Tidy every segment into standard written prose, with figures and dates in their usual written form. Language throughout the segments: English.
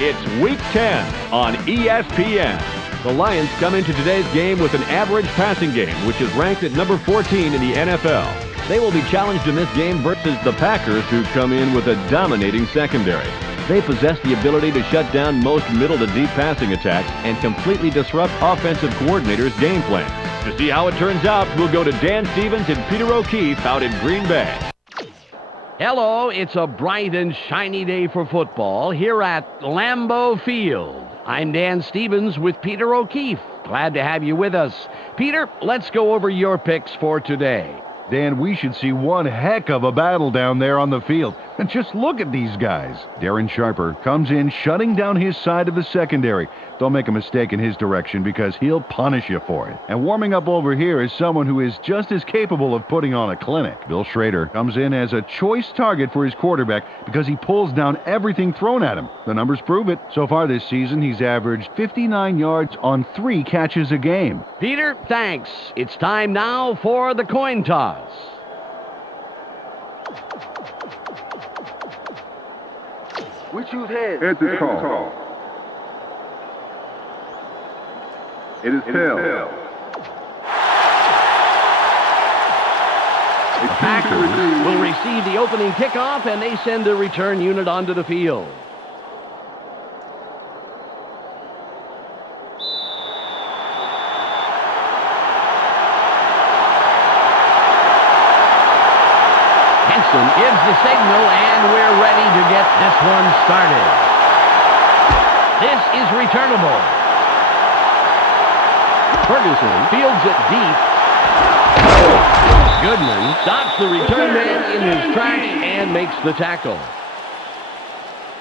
It's Week 10 on ESPN. The Lions come into today's game with an average passing game, which is ranked at number 14 in the NFL. They will be challenged in this game versus the Packers, who come in with a dominating secondary. They possess the ability to shut down most middle to deep passing attacks and completely disrupt offensive coordinators' game plans. To see how it turns out, we'll go to Dan Stevens and Peter O'Keefe out in Green Bay. Hello, it's a bright and shiny day for football here at Lambeau Field. I'm Dan Stevens with Peter O'Keefe. Glad to have you with us. Peter, let's go over your picks for today. Dan, we should see one heck of a battle down there on the field. And just look at these guys. Darren Sharper comes in, shutting down his side of the secondary. Don't make a mistake in his direction, because he'll punish you for it. And warming up over here is someone who is just as capable of putting on a clinic. Bill Schrader comes in as a choice target for his quarterback because he pulls down everything thrown at him. The numbers prove it. So far this season, he's averaged 59 yards on 3 catches a game. Peter, thanks. It's time now for the coin toss. We choose heads. Heads is called. It is tails. The Packers will receive the opening kickoff, and they send a return unit onto the field. Henson gives the signal, and we're ready to get this one started. This is returnable. Ferguson fields it deep. Goodman stops the return man in his tracks and makes the tackle.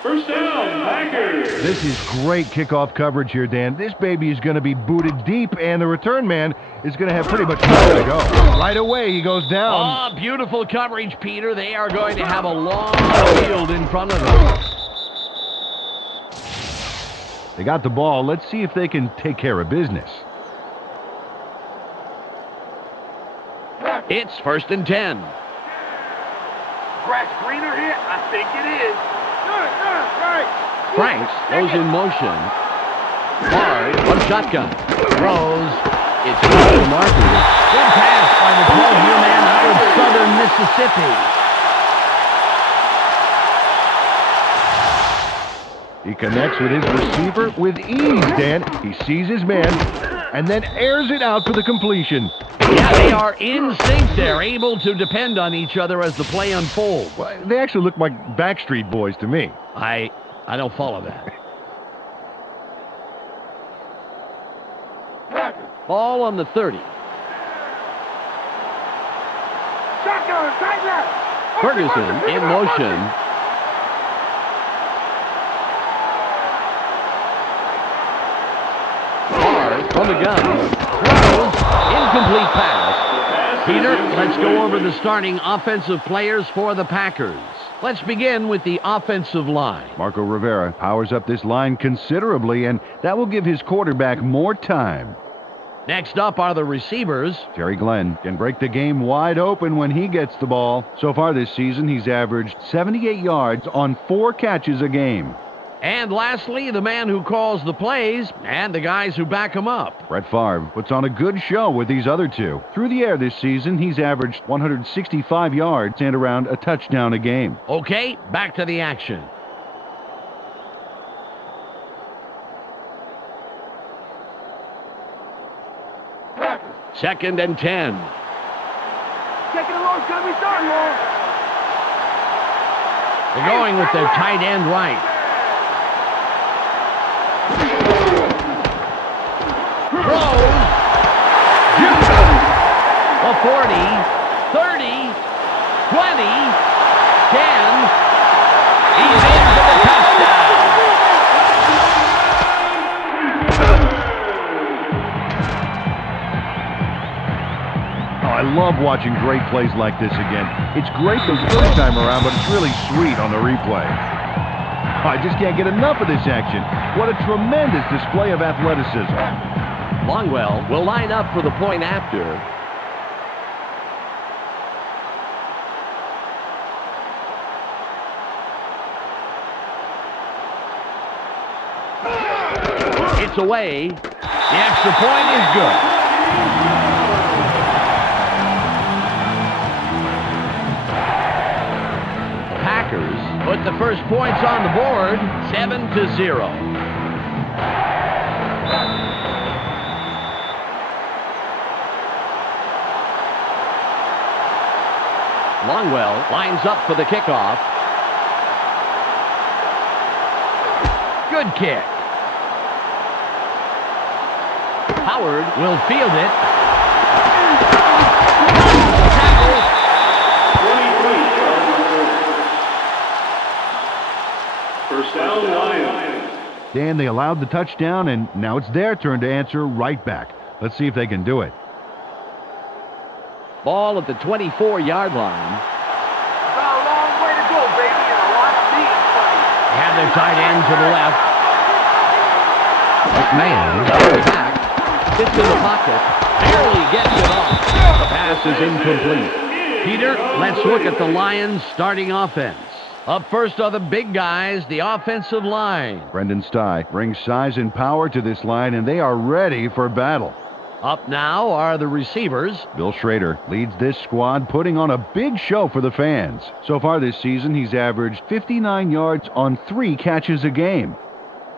First down, Packers. This is great kickoff coverage here, Dan. This baby is going to be booted deep, and the return man is going to have pretty much nowhere to go. Right away, he goes down. Oh, beautiful coverage, Peter. They are going to have a long field in front of them. They got the ball. Let's see if they can take care of business. It's 1st and 10. Grass greener here? I think it is. Right. Franks goes in motion. Hard, one shotgun. Throws. It's to Martin. Good pass by the 12-year man out of Southern Mississippi. He connects with his receiver with ease, Dan. He sees his man and then airs it out for the completion. Yeah, they are in sync. They're able to depend on each other as the play unfolds. Well, they actually look like Backstreet Boys to me. I don't follow that. Ball on the 30. Shotgun, tight left. Ferguson in motion. Hard from the gun. Throws. Incomplete pass. Peter, let's go over the starting offensive players for the Packers. Let's begin with the offensive line. Marco Rivera powers up this line considerably, and that will give his quarterback more time. Next up are the receivers. Terry Glenn can break the game wide open when he gets the ball. So far this season, he's averaged 78 yards on 4 catches a game. And lastly, the man who calls the plays and the guys who back him up. Brett Favre puts on a good show with these other two. Through the air this season, he's averaged 165 yards and around a touchdown a game. Okay, back to the action. Second and 10. Taking it long, it's going to be starting long. They're going with their tight end right. Throws. A 40, 30, 20, 10. He's in for the touchdown. Oh, I love watching great plays like this again. It's great the first time around, but it's really sweet on the replay. I just can't get enough of this action. What a tremendous display of athleticism. Longwell will line up for the point after. It's away. The extra point is good. The Packers put the first points on the board, 7-0. Longwell lines up for the kickoff. Good kick. Howard will field it. Tackle. 23. First down, Lions. Dan, they allowed the touchdown, and now it's their turn to answer right back. Let's see if they can do it. Ball at the 24-yard line. Got a long way to go, baby, and a lot of speed in front of you. They have their tight end to the left. McMahon goes back. Sits in the pocket. Barely gets it off. The pass is incomplete. Peter, let's look at the Lions' starting offense. Up first are the big guys, the offensive line. Brendan Stye brings size and power to this line, and they are ready for battle. Up now are the receivers. Bill Schrader leads this squad, putting on a big show for the fans. So far this season, he's averaged 59 yards on 3 catches a game.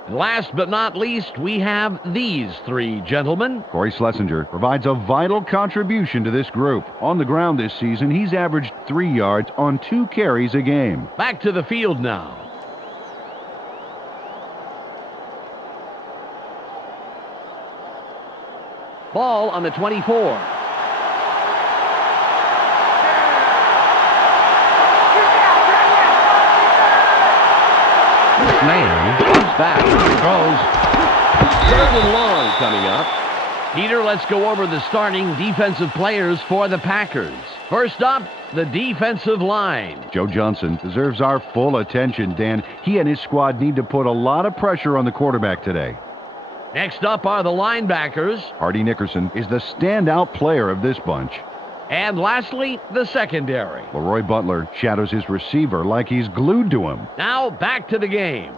And last but not least, we have these 3 gentlemen. Corey Schlesinger provides a vital contribution to this group. On the ground this season, he's averaged 3 yards on 2 carries a game. Back to the field now. Ball on the 24. Man comes back, throws. 3rd and long coming up. Peter, let's go over the starting defensive players for the Packers. First up, the defensive line. Joe Johnson deserves our full attention, Dan. He and his squad need to put a lot of pressure on the quarterback today. Next up are the linebackers. Hardy Nickerson is the standout player of this bunch. And lastly, the secondary. Leroy Butler shadows his receiver like he's glued to him. Now back to the game.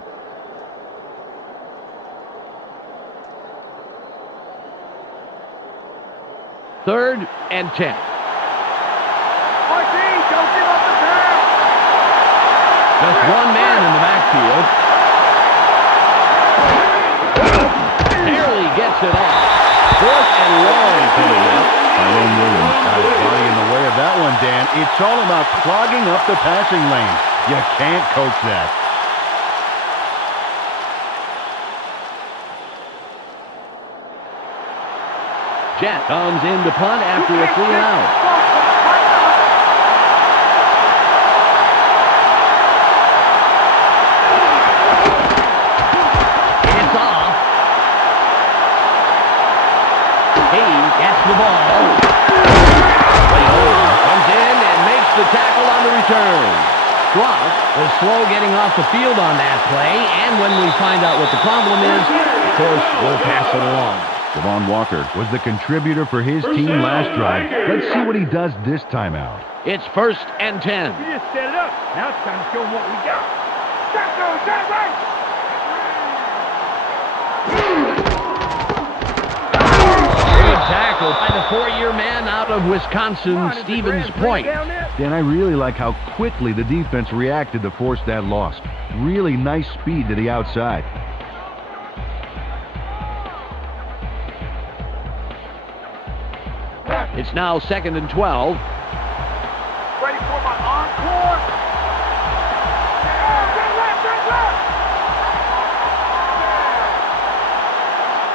Third and 10. Martin, don't give up the pass. Just one man in the backfield. Barely gets it off. 4th and long coming up. Tyrone Williams got his body in the way of that one, Dan. It's all about clogging up the passing lane. You can't coach that. Jet comes in to punt after a 3-and-out. It's off. Hayes gets the ball. Comes in and makes the tackle on the return. Groff was slow getting off the field on that play, and when we find out what the problem is, of course, we'll pass it along. Devon Walker was the contributor for his team last drive. Let's see what he does this time out. It's 1st and 10. We just set it up. Now it's time to show them what we got. Tackle, right. Good tackle by the 4-year man out of Wisconsin, Stevens Point. Dan, I really like how quickly the defense reacted to force that loss. Really nice speed to the outside. It's now 2nd and 12. Ready for my encore.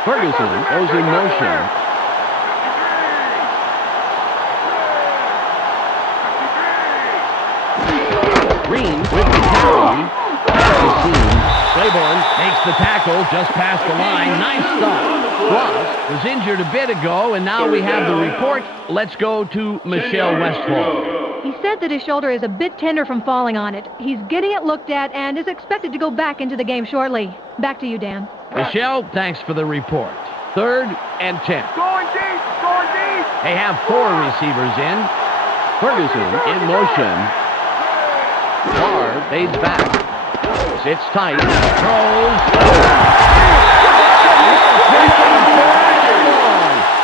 Ferguson goes in motion. Green with the carry. At the seam. Claiborne makes the tackle just past the line. Nice stop. Ross was injured a bit ago, and now we have the report. Let's go to Michelle Westphal. He said that his shoulder is a bit tender from falling on it. He's getting it looked at and is expected to go back into the game shortly. Back to you, Dan. Michelle, thanks for the report. 3rd and 10. Going deep, going deep. They have 4 receivers in. Ferguson in motion. Barr fades back. Sits tight. Throws.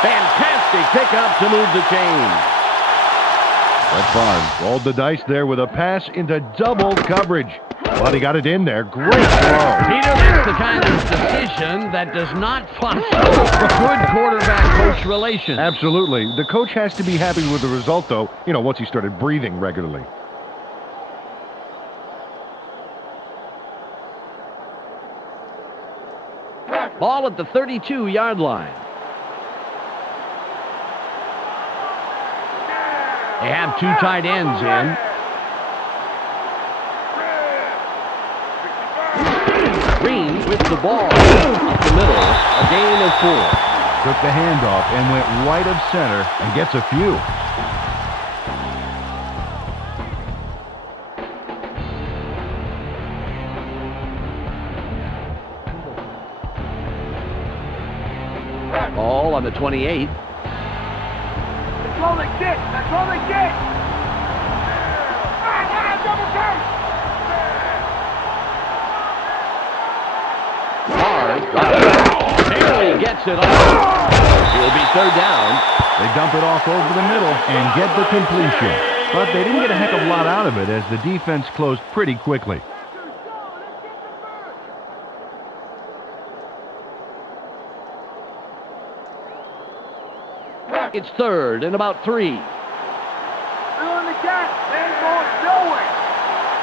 Fantastic pickup to move the chains. Brett Barnes rolled the dice there with a pass into double coverage. But he got it in there. Great throw. Peter, that's the kind of decision that does not foster good quarterback-coach relations. Absolutely. The coach has to be happy with the result, though, once he started breathing regularly. Ball at the 32-yard line. They have two tight ends in. Green with the ball up the middle, a gain of 4. Took the handoff and went right of center and gets a few. Ball on the 28. That's all they get. That's all they get. Double turn. Barely gets it off. It'll be third down. They dump it off over the middle and get the completion. But they didn't get a heck of a lot out of it as the defense closed pretty quickly. It's third and about 3. Filling the gap. Ain't going nowhere.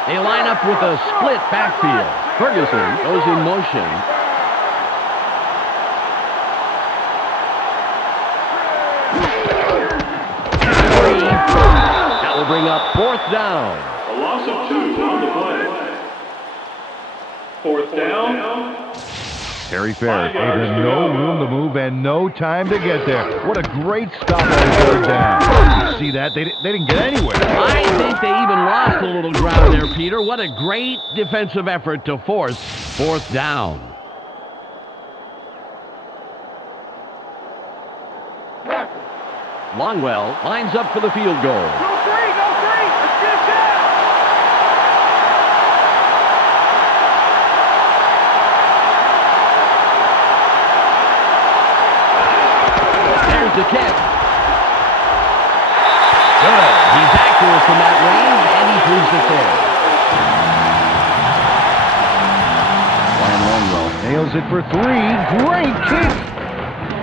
They line up with a split backfield. Ferguson goes in motion. That will bring up fourth down. A loss of 2 on the play. Fourth down. Terry Ferris gave them no room to move and no time to get there. What a great stop on third down. You see that? They didn't get anywhere. I think they even lost a little ground there, Peter. What a great defensive effort to force fourth down. Longwell lines up for the field goal. Go 3. Let's get it down. There's the kick. Good. He's accurate from that range, and he proves it there. Brian Longwell nails it for 3. Great kick.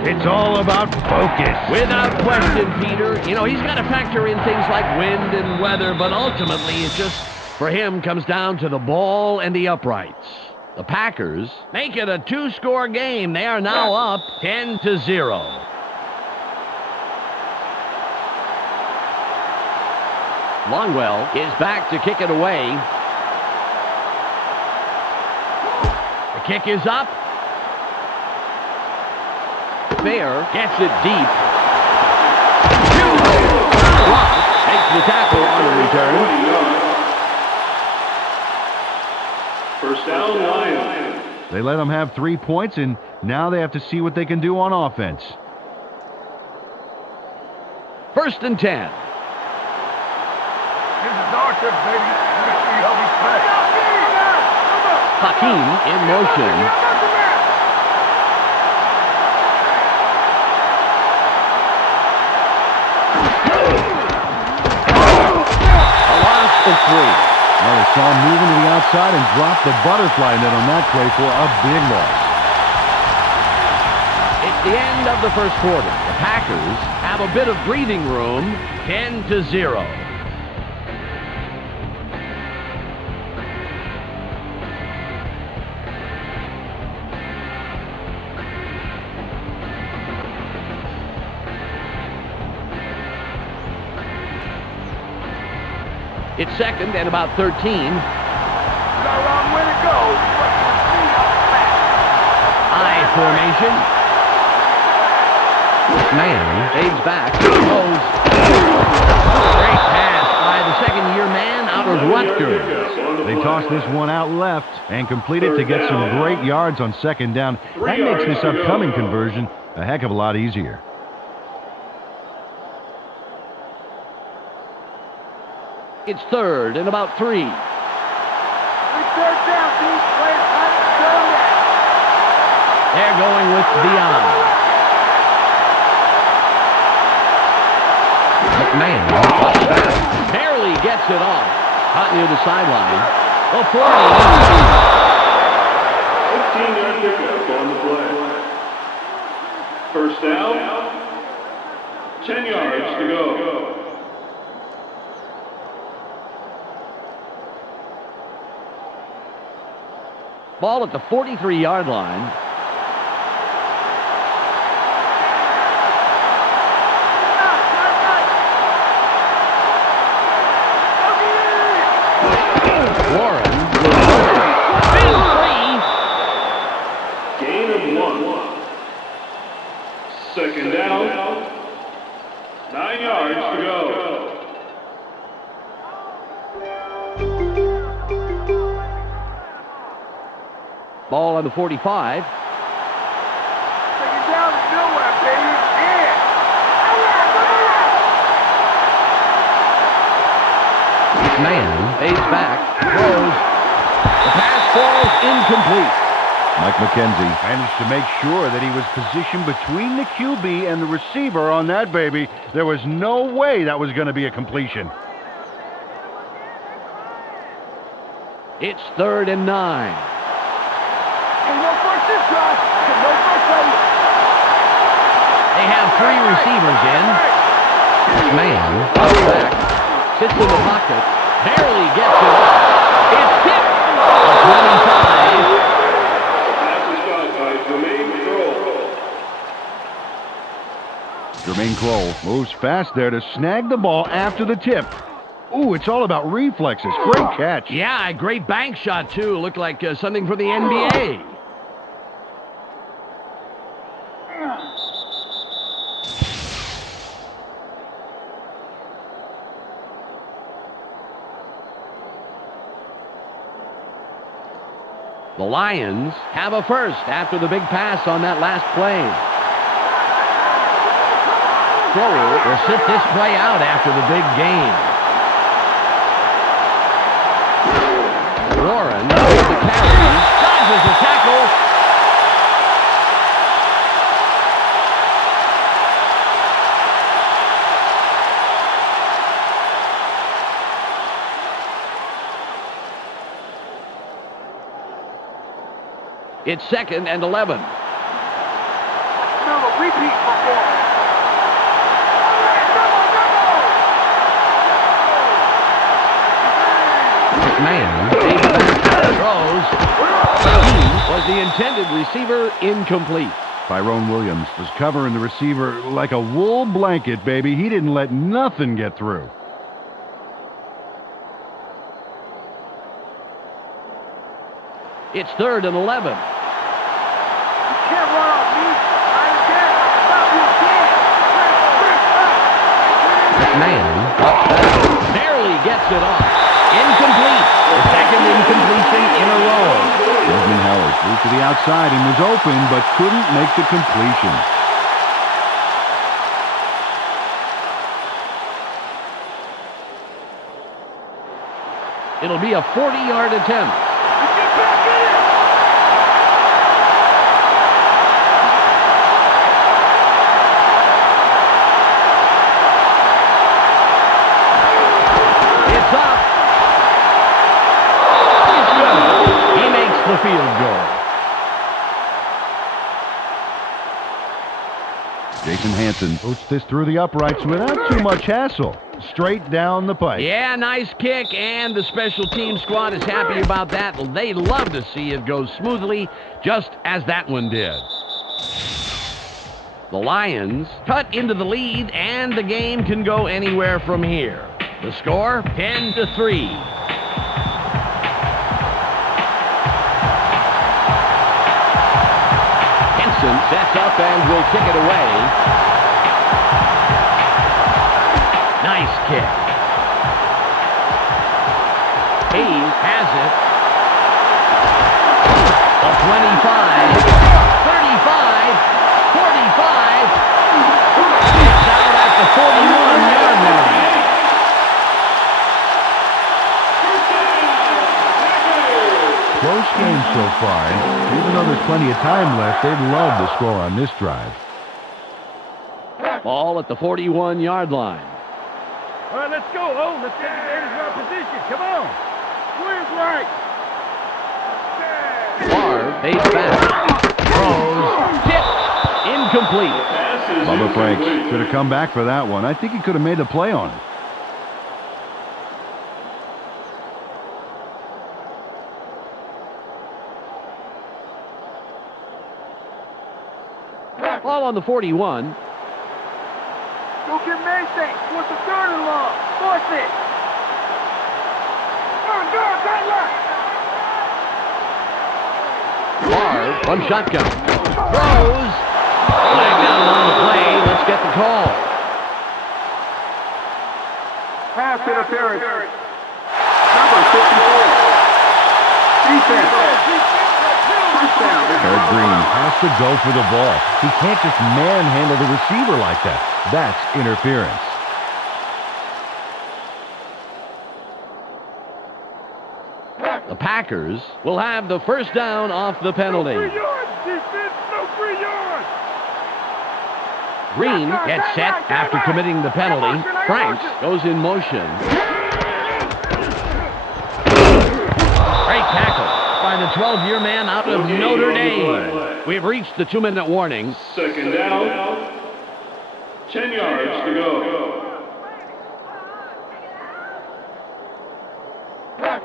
It's all about focus. Without question, Peter. He's got to factor in things like wind and weather, but ultimately it just, for him, comes down to the ball and the uprights. The Packers make it a 2-score game. They are now up 10-0. Longwell is back to kick it away. The kick is up. Fair gets it deep. Ross takes the tackle on the return. First down, Lions. They let them have 3 points, and now they have to see what they can do on offense. First and 10. This is our turn, baby. Let's see how we play. Hakeem in motion. A loss of 3. Well, they saw him moving to the outside and dropped the butterfly net on that play for a big loss. It's the end of the first quarter. The Packers have a bit of breathing room, 10-0. It's second and about 13. Got a long way to go. I formation. Man fades back. Goes. Great pass by the second-year man out of Rutgers. They tossed this one out left and completed to get some great yards on second down. That makes this upcoming conversion a heck of a lot easier. It's third and about 3. Third down, these players have to go now. They're going with Dion. McMahon barely gets it off. Caught near the sideline. The 40. 15-yard pickup on the play. First down, 10 yards to go. Ball at the 43-yard line. Warren spin free. Gain of 1. Second down, 9 yards to go. Ball on the 45. Take it down to nowhere, baby. Yeah. Man fades back, throws. The pass falls incomplete. Mike McKenzie managed to make sure that he was positioned between the QB and the receiver on that baby. There was no way that was going to be a completion. It's 3rd and 9. Ain't no first this drive. No first play. They have 3 receivers in. Man drops back, sits in the pocket, barely gets it up. It's tipped. 25. Jermaine Kroll moves fast there to snag the ball after the tip. Ooh, it's all about reflexes. Great catch. Yeah, a great bank shot, too. Looked like something from the NBA. The Lions have a first after the big pass on that last play. Kroll will sit this play out after the big gain. Warren with the carry, dodges the tackle. It's 2nd and 11. Remember, repeat performance. Man, throws. He was the intended receiver, incomplete. Tyrone Williams was covering the receiver like a wool blanket, baby. He didn't let nothing get through. It's 3rd and 11. Can't run off me. Man barely gets it off. Incomplete. The 2nd incompletion in a row. Desmond Howard moved to the outside and was open, but couldn't make the completion. It'll be a 40-yard attempt. Get back in it. It's up. It's good. He makes the field goal. Jason Hansen puts this through the uprights without too much hassle. Straight down the pipe. Yeah, nice kick, and the special team squad is happy about that. They love to see it go smoothly, just as that one did. The Lions cut into the lead, and the game can go anywhere from here. The score, 10-3. Henson sets up and will kick it away. Nice kick. Hayes has it. A 25, 35, 45. It's out at the 41-yard line. close game so far, and even though there's plenty of time left, they'd love to score on this drive. Ball at the 41-yard line. All right, let's go. Oh, let's get the in our position. Come on. Where's right? Favre fades back. Throws. Tipped. Incomplete. Bubba Franks should have come back for that one. I think he could have made a play on it. Ball on the 41. Go get Mason. What's the third and long? Force it. Go, tight left. Favre from shotgun. Throws. Flag down on the play. Let's get the call. Pass interference. Number 54. Defense. First down. Eric Green has to go for the ball. He can't just manhandle the receiver like that. That's interference. The Packers will have the first down off the penalty. No 3 yards, defense. No 3 yards. Green gets set after committing the penalty. Franks goes in motion. Great tackle by the 12-year man out of Notre Dame. We've reached the 2-minute warning. Second down. 10 yards to go.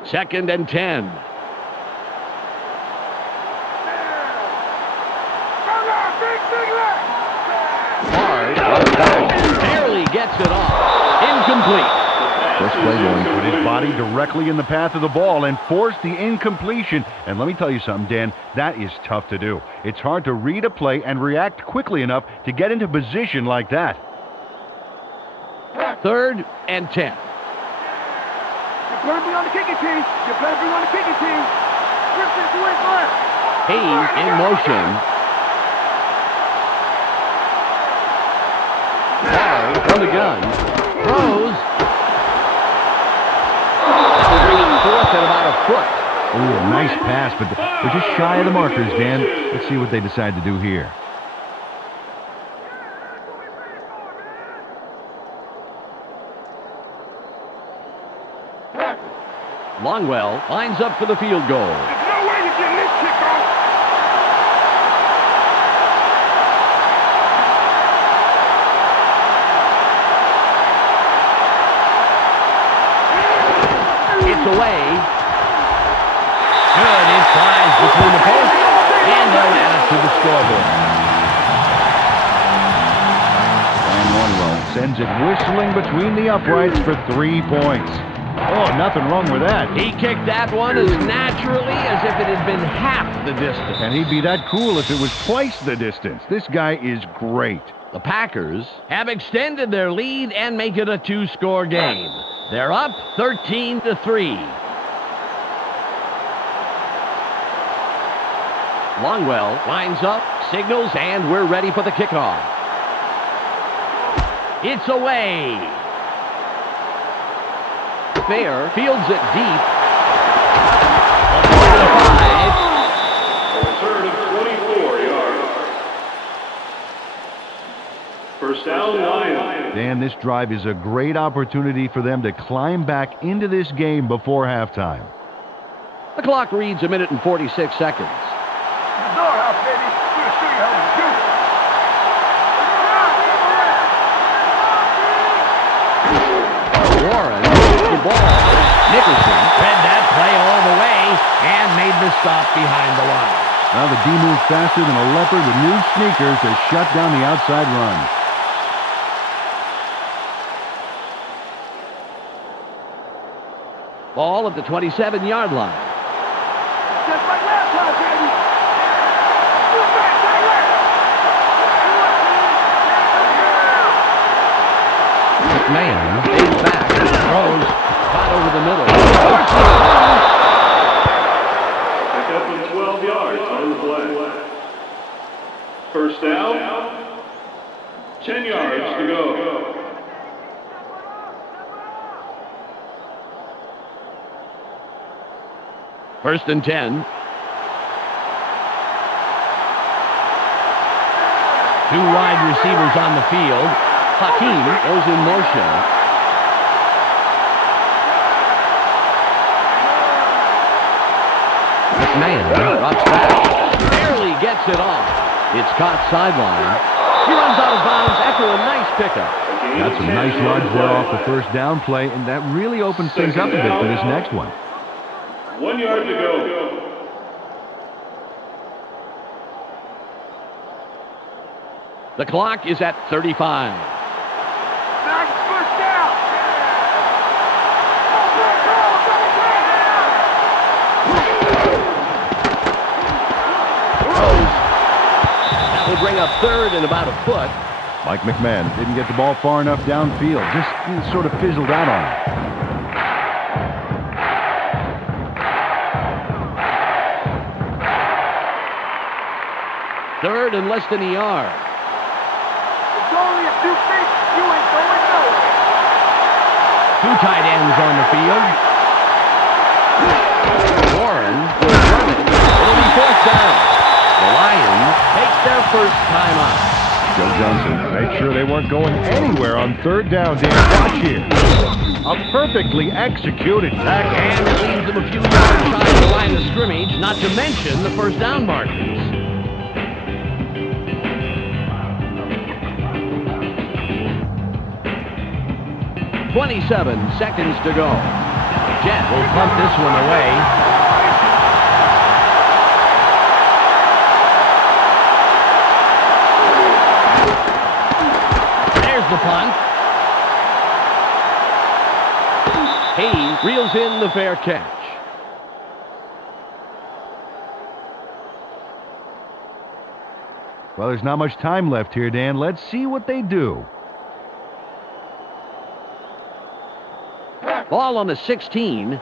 Second and 10. Barely gets it off. Incomplete. This play going put his body directly in the path of the ball and forced the incompletion. And let me tell you something, Dan, that is tough to do. It's hard to read a play and react quickly enough to get into position like that. Third and 10. You better be on the kicking team. You better be on the kicking team. Listen to his left. Hayes in motion. Favre from the gun. Throws. Fourth at about a foot. Ooh, a nice pass, but they're just shy of the markers, Dan. Let's see what they decide to do here. Longwell lines up for the field goal. There's no way you're getting this kick off. It's away. Good. It flies between the posts, and they'll add it to the scoreboard. And Longwell sends it whistling between the uprights for 3 points. Oh, nothing wrong with that. He kicked that one as naturally as if it had been half the distance. And he'd be that cool if it was twice the distance. This guy is great. The Packers have extended their lead and make it a 2-score game. They're up 13-3. Longwell lines up, signals, and we're ready for the kickoff. It's away. Fair fields it deep. Return of 24 yards. First down, Lions. Dan, this drive is a great opportunity for them to climb back into this game before halftime. The clock reads 1 minute and 46 seconds. Doghouse, baby. We're going to show you how we do it. Warren the ball. Nicholson read that play all the way and made the stop behind the line. Now the D moves faster than a leopard with new sneakers to shut down the outside run. Ball at the 27-yard line. Just like last time, baby. Move back, right left. McMahon stays back, throws, caught over the middle. Pick up with 12 yards on the play. First down, 10 yards to go. First and 10. Two wide receivers on the field. Hakeem goes in motion. McMahon drops back. Barely gets it off. It's caught sideline. He runs out of bounds after a nice pickup. Got some nice yards there off the first down play, and that really opens things up a bit for this next one. 1 yard to go. The clock is at 35. Nice first down. That will bring up third and about a foot. Mike McMahon didn't get the ball far enough downfield. Just sort of fizzled out on it. Third and less than a yard. It's only a few feet. You ain't going nowhere. Two tight ends on the field. Warren will run it. It'll be fourth down. The Lions take their first time out. Joe Johnson made sure they weren't going anywhere on third down. Dan, watch here. A perfectly executed tackle. And it leaves them a few yards shy of the line of scrimmage, not to mention the first down markers. "27 seconds to go. Jet will punt this one away. There's the punt. Hayes reels in the fair catch. Well, there's not much time left here, Dan. Let's see what they do. Ball on the 16. You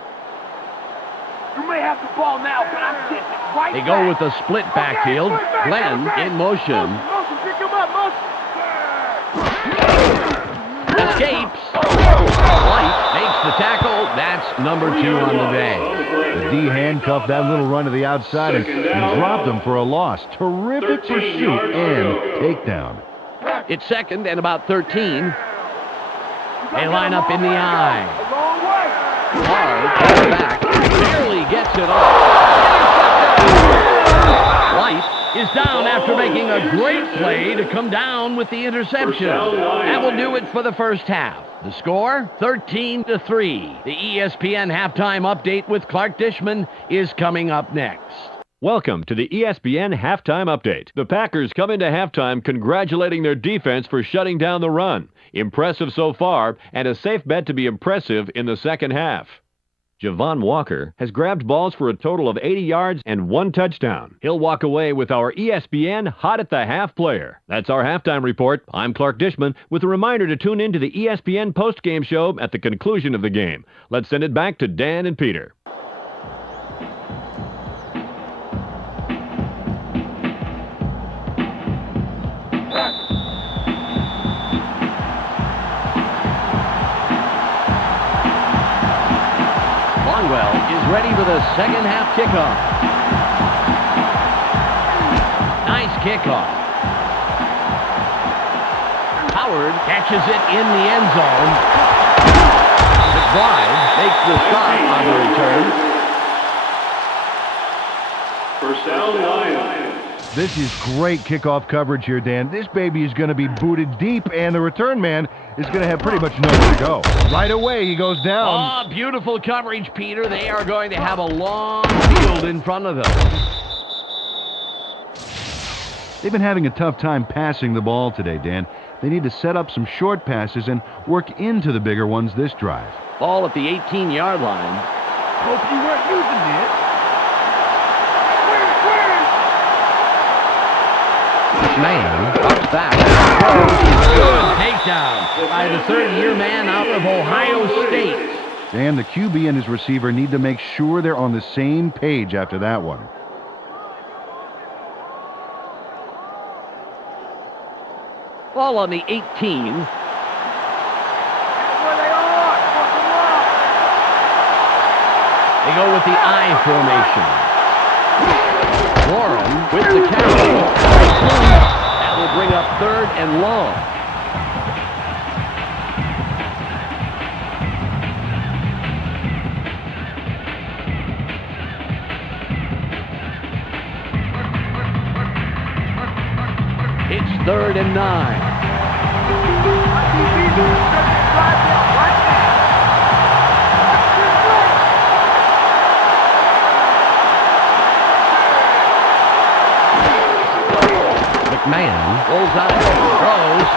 may have the ball now, but I'm getting it right They go back. with the split backfield. Glenn in motion. Motion, pick him up, motion. Escapes. White makes the tackle. That's number 2 on the day. The D handcuffed that little run to the outside and dropped him for a loss. Terrific pursuit and takedown. It's second and about 13. They line up in the eye. A long way. Hard goes back. Barely gets it off. White is down after making a great play to come down with the interception. That will do it for the first half. The score, 13-3. The ESPN halftime update with Clark Dishman is coming up next. Welcome to the ESPN Halftime Update. The Packers come into halftime congratulating their defense for shutting down the run. Impressive so far, and a safe bet to be impressive in the second half. Javon Walker has grabbed balls for a total of 80 yards and 1 touchdown. He'll walk away with our ESPN Hot at the Half player. That's our halftime report. I'm Clark Dishman with a reminder to tune in to the ESPN postgame show at the conclusion of the game. Let's send it back to Dan and Peter. Is ready for the second half kickoff. Nice kickoff. Howard catches it in the end zone. McBride makes the stop on the return. First down, Lions. This is great kickoff coverage here, Dan. This baby is going to be booted deep, and the return man is going to have pretty much nowhere to go. Right away, he goes down. Oh, beautiful coverage, Peter. They are going to have a long field in front of them. They've been having a tough time passing the ball today, Dan. They need to set up some short passes and work into the bigger ones this drive. Ball at the 18-yard line. Hope you weren't using it. Man drops back. Good takedown by the third-year man out of Ohio State. And the QB and his receiver need to make sure they're on the same page after that one. Ball on the 18. Where they are. They go with the I formation. Warren with the carry. That will bring up 3rd and long. It's 3rd and 9. McMahon rolls out, throws,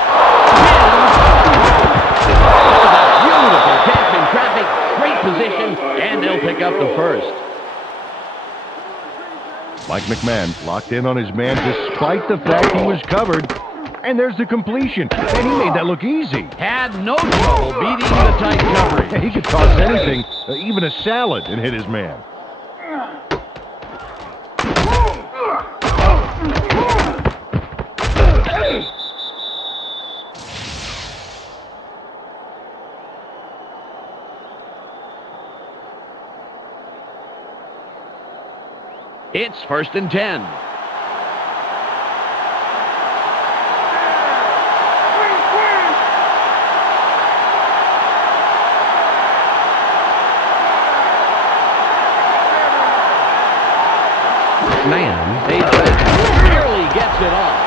beautiful catch in traffic, great position, and they'll pick up the first. Mike McMahon locked in on his man despite the fact he was covered. And there's the completion. And he made that look easy. Had no trouble beating the tight coverage. Yeah, he could toss anything, even a salad, and hit his man. It's 1st and 10. Man, they barely gets it off.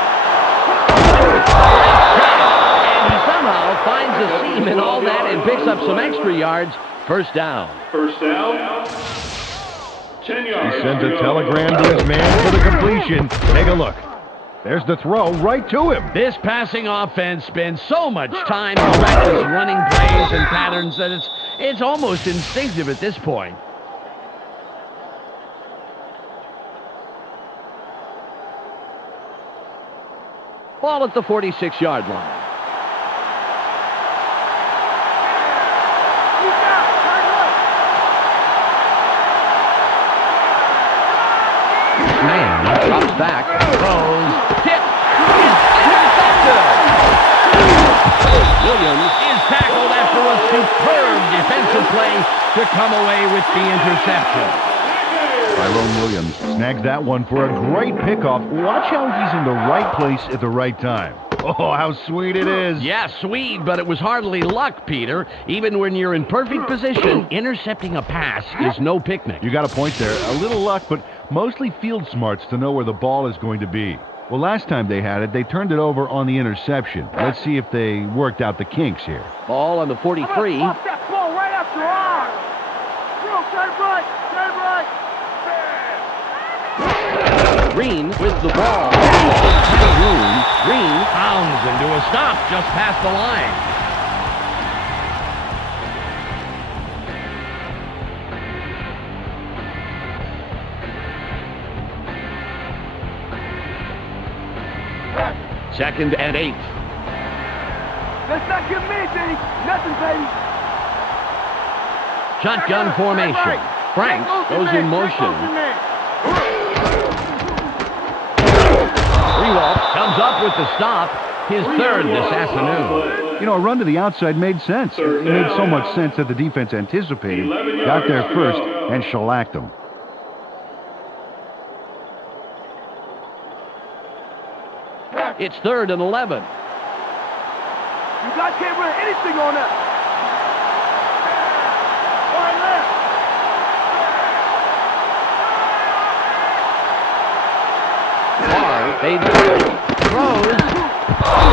And he somehow finds a seam in all that and picks up some extra yards. First down. 10 yards. He sends a telegram to his man for the completion. Take a look. There's the throw right to him. This passing offense spends so much time to practice running plays and patterns that it's almost instinctive at this point. Ball at the 46-yard line. Man drops back, throws, tip, intercepted. Williams is tackled after a superb defensive play to come away with the interception. Tyrone Williams snags that one for a great pickoff. Watch how he's in the right place at the right time. Oh, how sweet it is. Yeah, sweet, but it was hardly luck, Peter. Even when you're in perfect position, intercepting a pass is no picnic. You got a point there. A little luck, but mostly field smarts to know where the ball is going to be. Well, last time they had it, they turned it over on the interception. Let's see if they worked out the kinks here. Ball on the 43. Pop that ball right up your arm. Turn right. Green with the ball. Green pounds into a stop just past the line. Second and 8. Let's not give me anything. Nothing, baby. Shotgun formation. Franks goes in motion. Rewalt comes up with the stop, his 3rd this afternoon. You know, a run to the outside made sense. It made so much sense that the defense anticipated, got there first, and shellacked them. It's 3rd and 11. You guys can't run anything on us. One left. They throws, and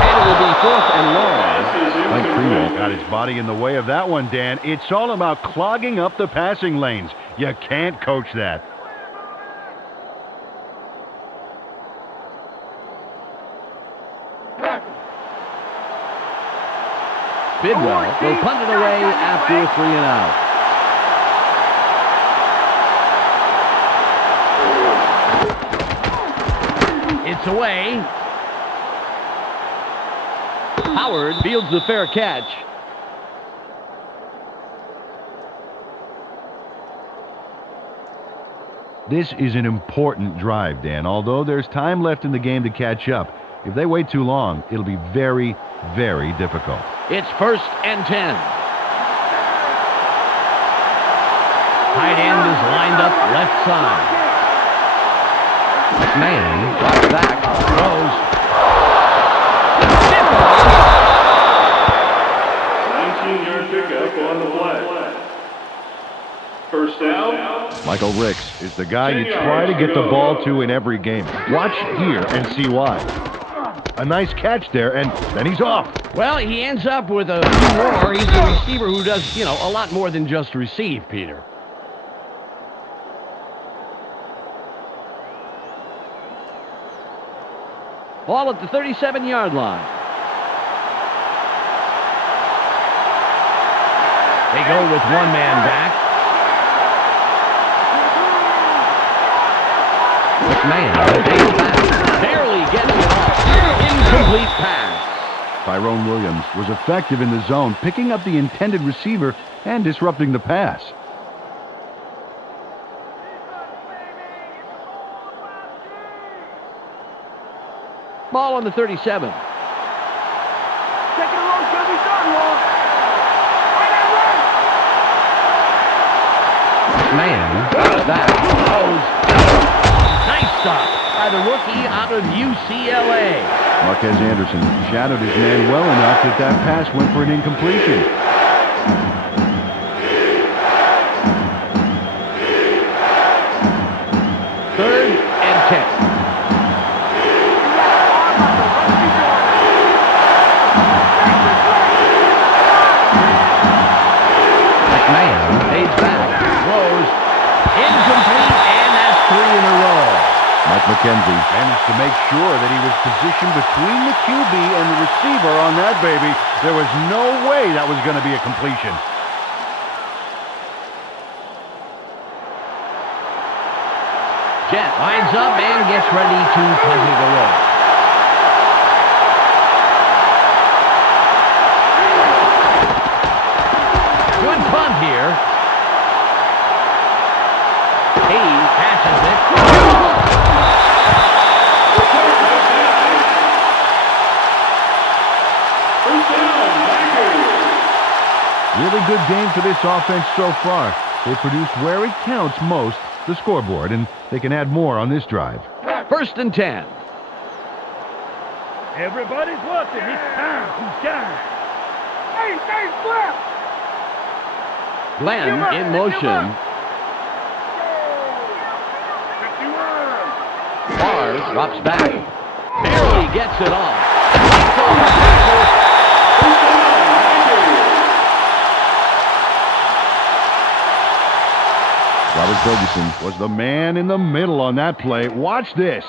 it will be 4th and long. Mike Primo got his body in the way of that one, Dan. It's all about clogging up the passing lanes. You can't coach that. Bidwell will punt it away after a 3 and out. It's away. Howard fields the fair catch. This is an important drive, Dan. Although there's time left in the game to catch up, if they wait too long, it'll be very, very difficult. It's 1st and 10. Tight end is lined up left side. Man drops back, throws. 19-yard pickup on the play. First down. Michael Ricks is the guy you try to get the ball to in every game. Watch here and see why. A nice catch there, and then he's off. Well, he ends up with a few more. He's a receiver who does, a lot more than just receive, Peter. Ball at the 37-yard line. They go with one man back. McMahon takes back. Barely gets it off. Incomplete pass. Tyrone Williams was effective in the zone, picking up the intended receiver and disrupting the pass. Ball on the 37. Taking a long shot, he's done, Wall. Man, that goes. Nice stop by the rookie out of UCLA. Marquez Anderson shadowed his man well enough that that pass went for an incompletion. Third and 10. Mike McKenzie managed to make sure that he was positioned between the QB and the receiver on that baby. There was no way that was going to be a completion. Jet lines up and gets ready to punt it away. Good punt here. He catches it. Really good game for this offense so far. They produced where it counts most, the scoreboard, and they can add more on this drive. First and 10. Everybody's watching. It's time to shine. Hey, flip! Glenn in motion. Barr drops back. Barely gets it off. Robert Ferguson was the man in the middle on that play. Watch this.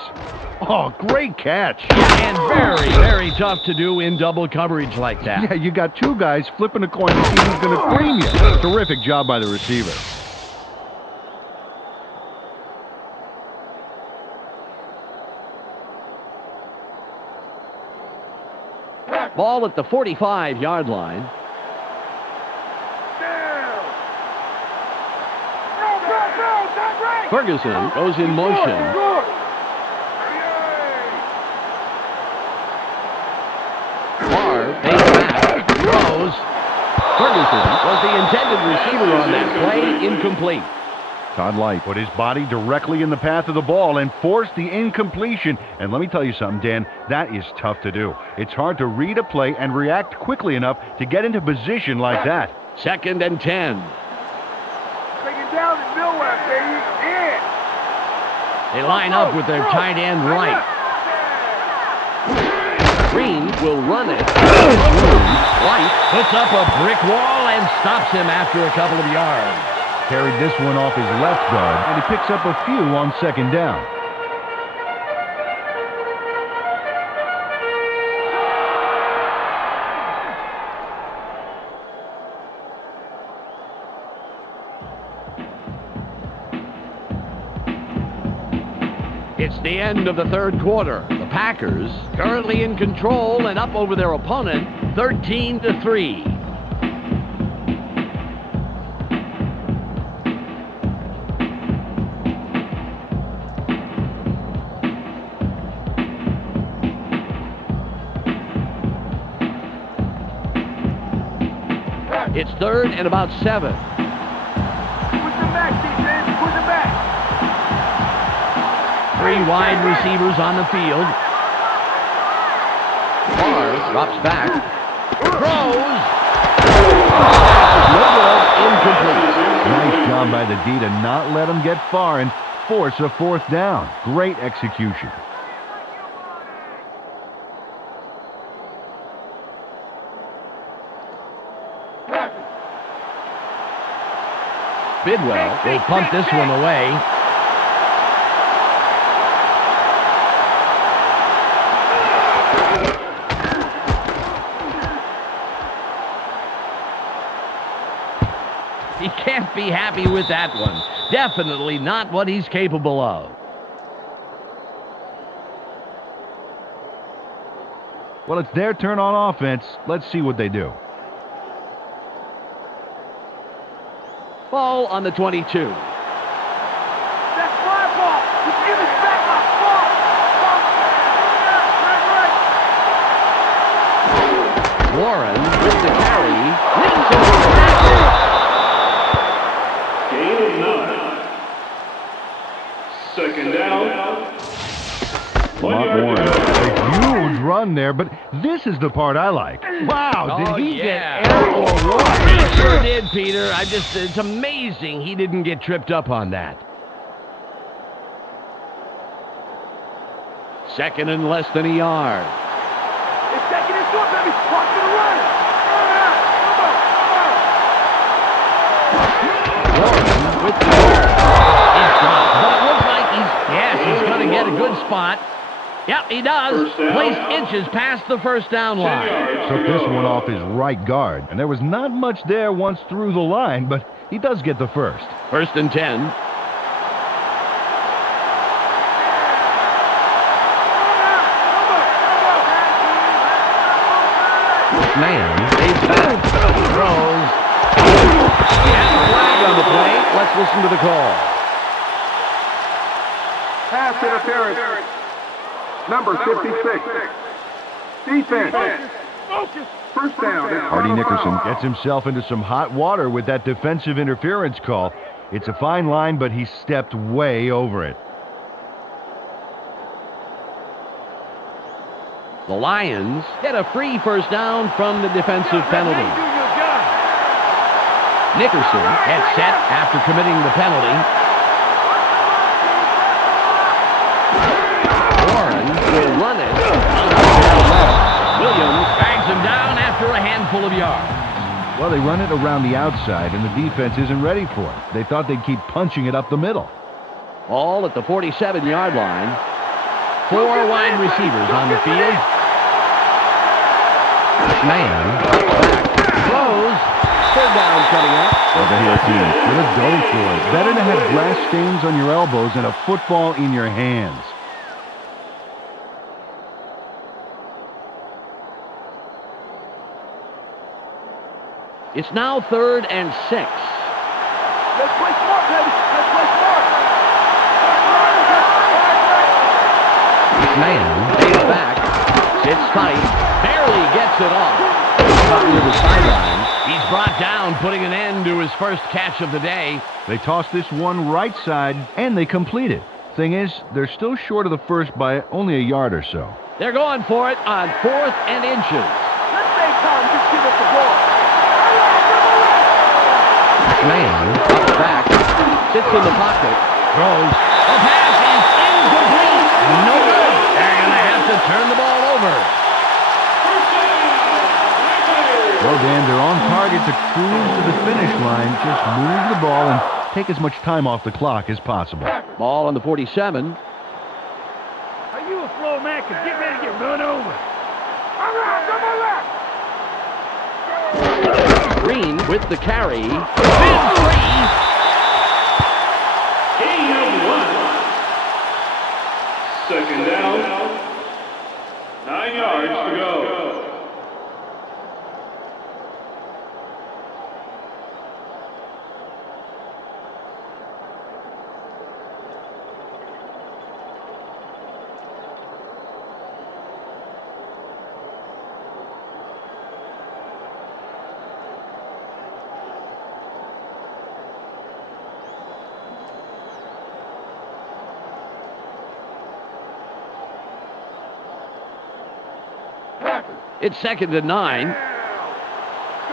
Oh, great catch. And very, very tough to do in double coverage like that. Yeah, you got two guys flipping a coin to see who's going to cream you. Terrific job by the receiver. Ball at the 45-yard line. Ferguson goes in motion. Barr takes back, throws. Ferguson was the intended receiver on that play, incomplete. Todd Light put his body directly in the path of the ball and forced the incompletion. And let me tell you something, Dan, that is tough to do. It's hard to read a play and react quickly enough to get into position like that. Second and 10. Down in nowhere, baby. Yeah. They line up with their tight end right. Green will run it. White puts up a brick wall and stops him after a couple of yards. Carried this one off his left guard, and he picks up a few on second down. It's the end of the third quarter. The Packers currently in control and up over their opponent, 13-3. It's third and about 7. With the match Three wide receivers on the field. Barr drops back. Throws. No good. Incomplete. Nice job by the D to not let him get far and force a fourth down. Great execution. Bidwell will punt this one away. He can't be happy with that one. Definitely not what he's capable of. Well, it's their turn on offense. Let's see what they do. Ball on the 22. That's my ball. You give us back my ball. Right. Warren with the carry. Leans over the tackle. Gain of 9. Second down. Lamont Warren. A huge run there, but this is the part I like. Wow, did he get air or what? He sure did, Peter. It's amazing he didn't get tripped up on that. Second and less than a yard. It's taking it short, baby. Watch for the run. Warren with the ball. He's dropped, but it looks like he's going to get a good spot. Yep, he does. Placed inches past the first down line. Took this one off his right guard, and there was not much there once through the line, but he does get the first. First and 10. Man, stays back. Throws. He has a flag on the play. Let's listen to the call. Pass interference. Number 56. Defense. First down. Hardy Nickerson gets himself into some hot water with that defensive interference call. It's a fine line, but he stepped way over it. The Lions get a free first down from the defensive penalty. Nickerson gets set after committing the penalty. Warren will run it. Williams bags him down after a handful of yards. Well, they run it around the outside, and the defense isn't ready for it. They thought they'd keep punching it up the middle. All at the 47-yard line. Four wide receivers on the field. Man, throws. Third down coming up. Well, the Hill team gonna go for it. Better to have glass stains on your elbows than a football in your hands. It's now 3rd and 6. Let's play smart, baby. Let's play smart. Man stays back. Sits tight. Barely gets it off. Near the sideline. He's brought down, putting an end to his first catch of the day. They toss this one right side, and they complete it. Thing is, they're still short of the first by only a yard or so. They're going for it on 4th and inches. Let's save time. Just give us the ball. Man drops back. Sits in the pocket. Throws. The pass is incomplete. No good. They're going to have to turn the ball over. Well, Dan, they're on target to cruise to the finish line. Just move the ball and take as much time off the clock as possible. Ball on the 47. Are you a slow man? Cause get ready to get run over. All right, come on left. Green with the carry. Big three. Gain of 1. Second down. 9 yards to go. It's 2nd and 9. Go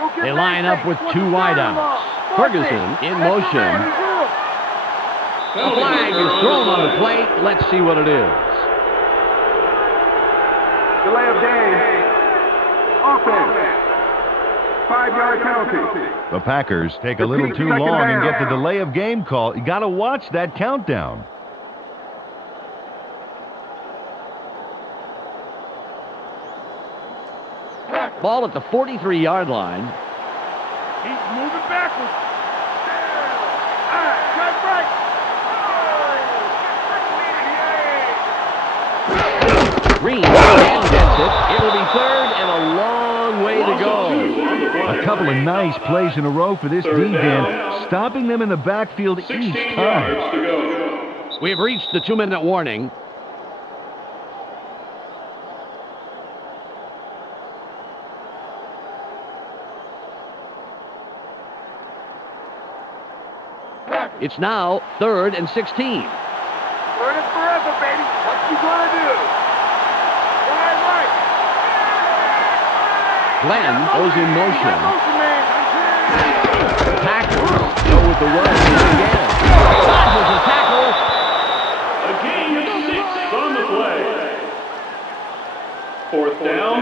get They that line up thing. with What's 2 the wideouts. down Ferguson in motion. A flag is thrown on the plate. Let's see what it is. Delay of game. Offense. 5-yard penalty. The Packers take a little too long and get the delay of game call. You got to watch that countdown. Ball at the 43-yard line. He's moving backwards. Cut right. Green again gets it. It'll be 3rd and a long way to go. A couple of nice plays in a row for this D-Dan, stopping them in the backfield each 16 time. yards to go. We've reached the 2-minute warning. It's now 3rd and 16. Learn it forever, baby. What you gonna do? Wide right. Glenn goes in motion. Motion, man. Packers go with the run again. Dodges a tackle. A gain of 6 on the play. 4th down.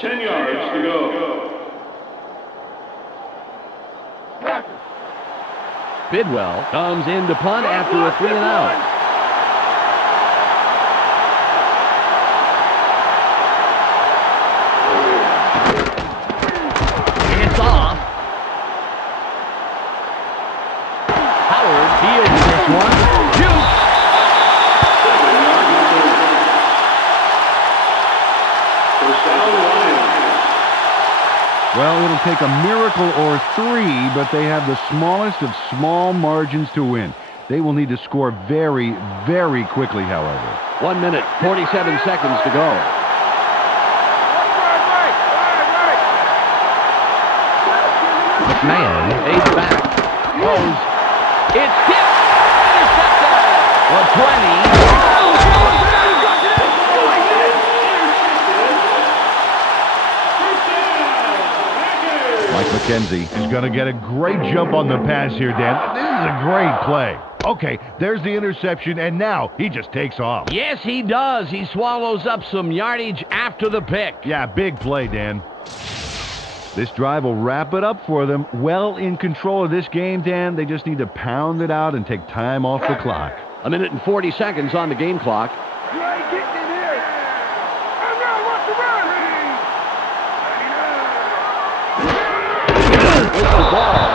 10 yards to go. Bidwell comes in to punt after a 3 and out. It's off. Howard fields this one. Shoots. 7-yard penalty. First down, Lions. Well, it'll take a miracle or 3, but they have the smallest of small margins to win. They will need to score very, very quickly, however. 1 minute, 47 seconds to go. McMahon fades back. Throws. It's tipped. Intercepted. The 20. Mike McKenzie is going to get a great jump on the pass here, Dan. This is a great play. Okay, there's the interception, and now he just takes off. Yes, he does. He swallows up some yardage after the pick. Yeah, big play, Dan. This drive will wrap it up for them. Well in control of this game, Dan. They just need to pound it out and take time off the clock. 1 minute and 40 seconds on the game clock. You ain't getting in here. I'm not watching around. With the ball,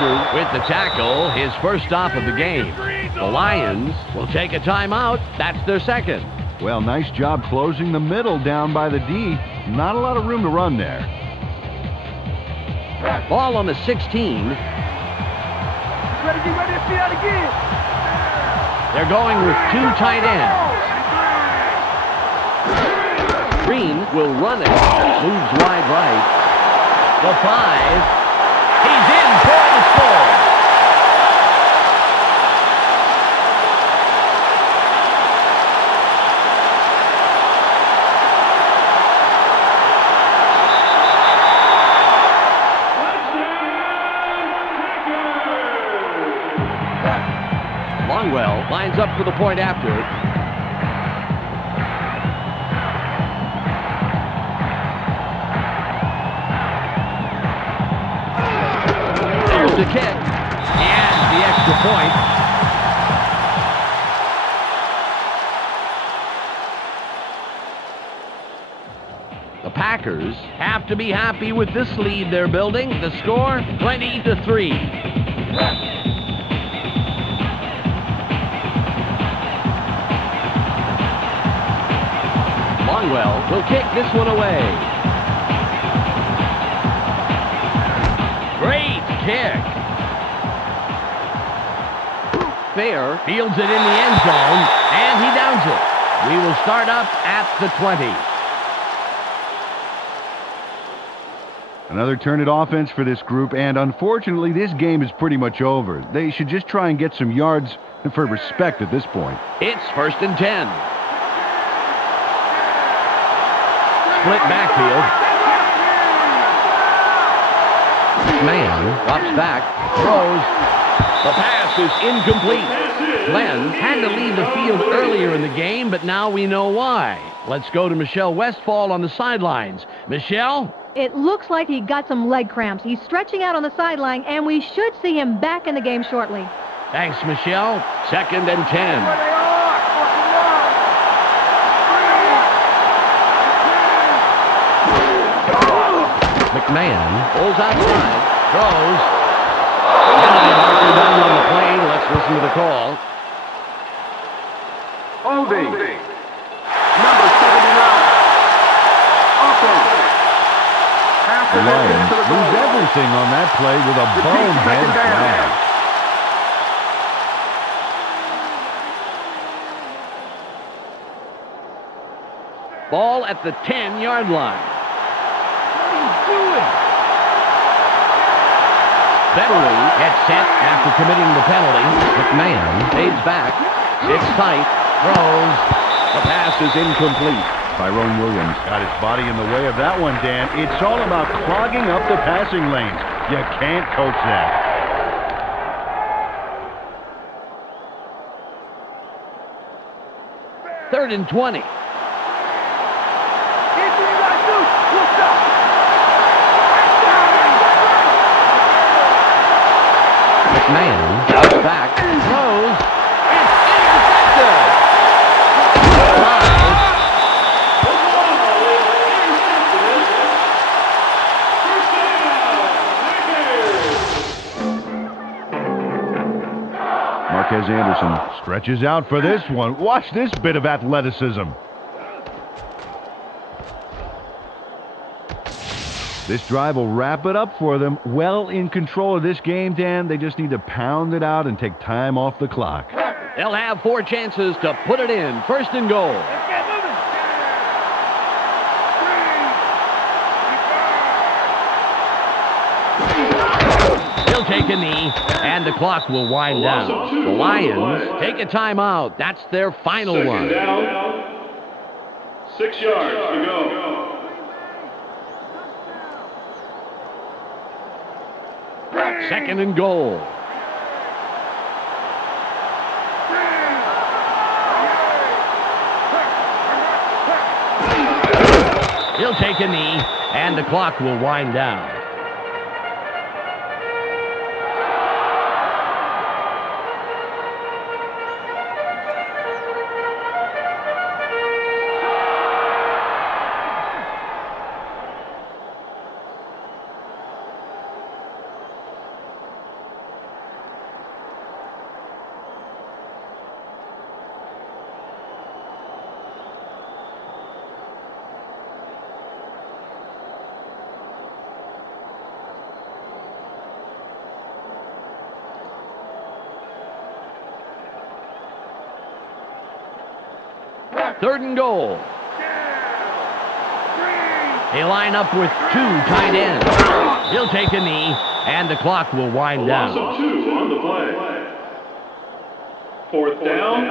Rogers with the tackle, his first stop of the game. The Lions will take a timeout. That's their second. Well, nice job closing the middle down by the D. Not a lot of room to run there. Ball on the 16. Better get ready to see out again. They're going with 2 tight ends. Green will run it. Moves wide right. The 5. He's in for the score. Longwell lines up for the point after. There's the kick. And the extra point. The Packers have to be happy with this lead they're building. The score, 20-3. Longwell will kick this one away. Great kick. Fair fields it in the end zone, and he downs it. We will start up at the 20. Another turn at offense for this group, and unfortunately, this game is pretty much over. They should just try and get some yards for respect at this point. It's 1st and 10. split backfield. Man drops back, throws. The pass is incomplete. Glenn had to leave the field earlier in the game, but now we know why. Let's go to Michelle Westfall on the sidelines. Michelle? It looks like he got some leg cramps. He's stretching out on the sideline, and we should see him back in the game shortly. Thanks, Michelle. 2nd and 10. Where they are! McMahon pulls outside, throws. Penalty marker down on the play. Let's listen to the call. Holding. Number 79. Offense. Pass The is Lions into the lose goal. everything on that play with a bonehead second down. flag. Ball at the 10-yard line. What are you doing? Beverly gets set after committing the penalty. McMahon fades back, sits tight, throws. The pass is incomplete. Tyrone Williams got his body in the way of that one, Dan. It's all about clogging up the passing lanes. You can't coach that. Third and 20. McMahon drops back, throws. It's intercepted. Drive. Marquez Anderson stretches out for this one. Watch this bit of athleticism. This drive will wrap it up for them. Well in control of this game, Dan. They just need to pound it out and take time off the clock. They'll have 4 chances to put it in. 1st and goal. He'll take a knee, and the clock will wind down. The Lions take a timeout. That's their final one. Second down. 6 yards to go. Second and goal. He'll take a knee, and the clock will wind down. Third and goal. They line up with 2 tight ends. He'll take a knee, and the clock will wind Loss down. of 2 on the play. 4th down.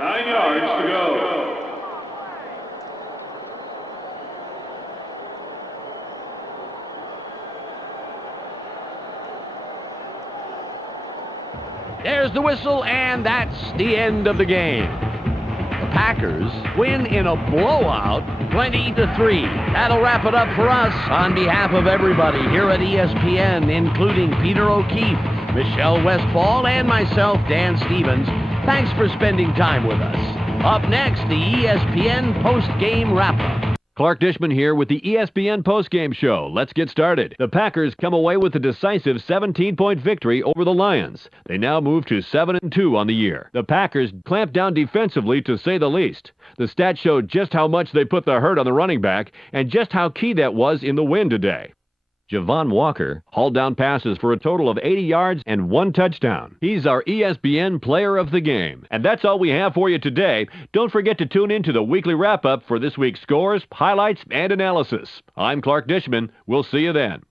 9 yards to go. There's the whistle, and that's the end of the game. The Packers win in a blowout, 20-3. That'll wrap it up for us. On behalf of everybody here at ESPN, including Peter O'Keefe, Michelle Westfall, and myself, Dan Stevens, thanks for spending time with us. Up next, the ESPN post-game wrap-up. Clark Dishman here with the ESPN postgame show. Let's get started. The Packers come away with a decisive 17-point victory over the Lions. They now move to 7-2 on the year. The Packers clamped down defensively, to say the least. The stats showed just how much they put the hurt on the running back and just how key that was in the win today. Javon Walker hauled down passes for a total of 80 yards and 1 touchdown. He's our ESPN Player of the Game. And that's all we have for you today. Don't forget to tune in to the weekly wrap-up for this week's scores, highlights, and analysis. I'm Clark Dishman. We'll see you then.